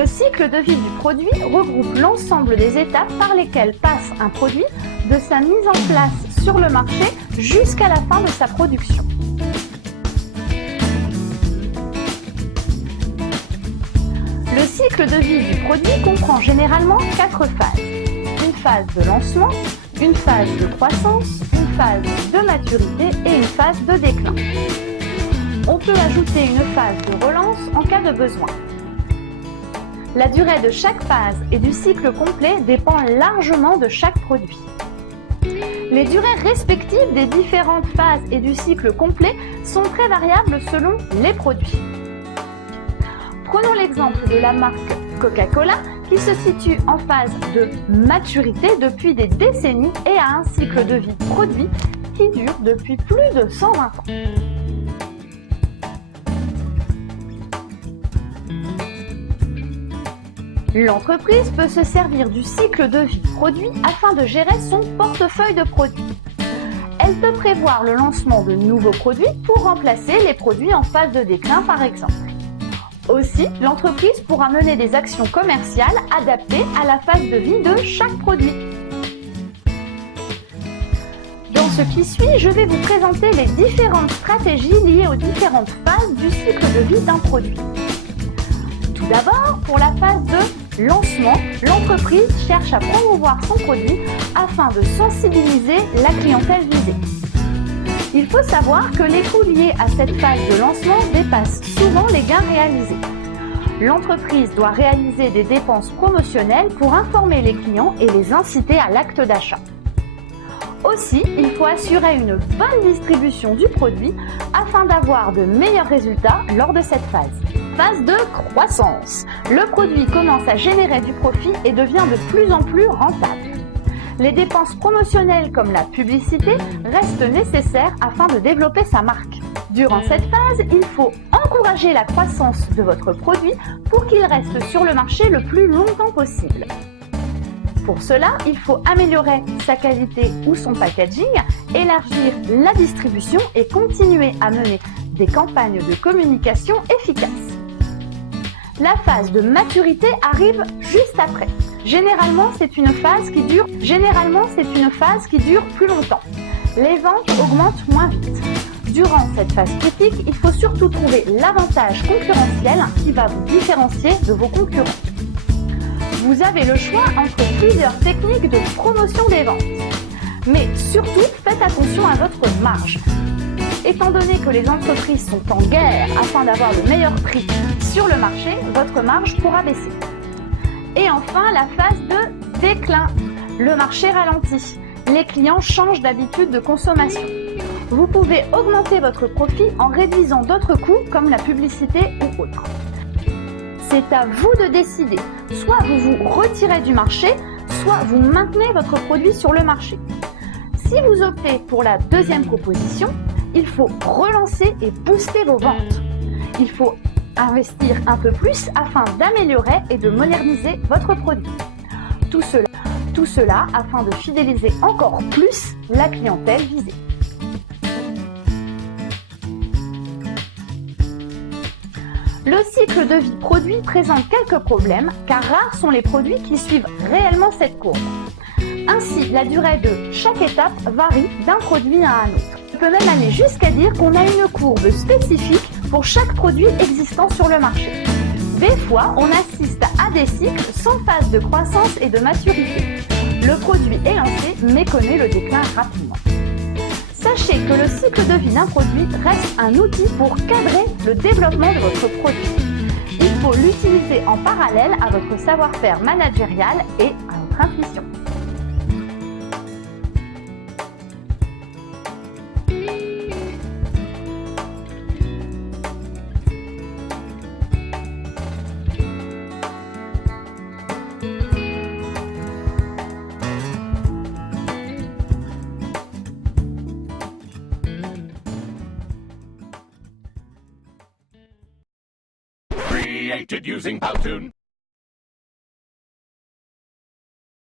Le cycle de vie du produit regroupe l'ensemble des étapes par lesquelles passe un produit de sa mise en place sur le marché jusqu'à la fin de sa production. Le cycle de vie du produit comprend généralement 4 phases. Une phase de lancement, une phase de croissance, une phase de maturité et une phase de déclin. On peut ajouter une phase de relance en cas de besoin. La durée de chaque phase et du cycle complet dépend largement de chaque produit. Les durées respectives des différentes phases et du cycle complet sont très variables selon les produits. Prenons l'exemple de la marque Coca-Cola qui se situe en phase de maturité depuis des décennies et a un cycle de vie produit qui dure depuis plus de 120 ans. L'entreprise peut se servir du cycle de vie produit afin de gérer son portefeuille de produits. Elle peut prévoir le lancement de nouveaux produits pour remplacer les produits en phase de déclin par exemple. Aussi, l'entreprise pourra mener des actions commerciales adaptées à la phase de vie de chaque produit. Dans ce qui suit, je vais vous présenter les différentes stratégies liées aux différentes phases du cycle de vie d'un produit. Tout d'abord, pour la phase de lancement, l'entreprise cherche à promouvoir son produit afin de sensibiliser la clientèle visée. Il faut savoir que les coûts liés à cette phase de lancement dépassent souvent les gains réalisés. L'entreprise doit réaliser des dépenses promotionnelles pour informer les clients et les inciter à l'acte d'achat. Aussi, il faut assurer une bonne distribution du produit afin d'avoir de meilleurs résultats lors de cette phase. Phase de croissance. Le produit commence à générer du profit et devient de plus en plus rentable. Les dépenses promotionnelles comme la publicité restent nécessaires afin de développer sa marque. Durant cette phase, il faut encourager la croissance de votre produit pour qu'il reste sur le marché le plus longtemps possible. Pour cela, il faut améliorer sa qualité ou son packaging, élargir la distribution et continuer à mener des campagnes de communication efficaces. La phase de maturité arrive juste après. Généralement, c'est une phase qui dure plus longtemps. Les ventes augmentent moins vite. Durant cette phase critique, il faut surtout trouver l'avantage concurrentiel qui va vous différencier de vos concurrents. Vous avez le choix entre plusieurs techniques de promotion des ventes. Mais surtout, faites attention à votre marge. Étant donné que les entreprises sont en guerre afin d'avoir le meilleur prix sur le marché, votre marge pourra baisser. Et enfin, la phase de déclin. Le marché ralentit. Les clients changent d'habitude de consommation. Vous pouvez augmenter votre profit en réduisant d'autres coûts comme la publicité ou autres. C'est à vous de décider. Soit vous vous retirez du marché, soit vous maintenez votre produit sur le marché. Si vous optez pour la deuxième proposition, il faut relancer et booster vos ventes. Il faut investir un peu plus afin d'améliorer et de moderniser votre produit. Tout cela afin de fidéliser encore plus la clientèle visée. Le cycle de vie produit présente quelques problèmes car rares sont les produits qui suivent réellement cette courbe. Ainsi, la durée de chaque étape varie d'un produit à un autre. On peut même aller jusqu'à dire qu'on a une courbe spécifique pour chaque produit existant sur le marché. Des fois, on assiste à des cycles sans phase de croissance et de maturité. Le produit est lancé mais connaît le déclin rapidement. Sachez que le cycle de vie d'un produit reste un outil pour cadrer le développement de votre produit. Il faut l'utiliser en parallèle à votre savoir-faire managérial et à votre intuition. Created using Powtoon.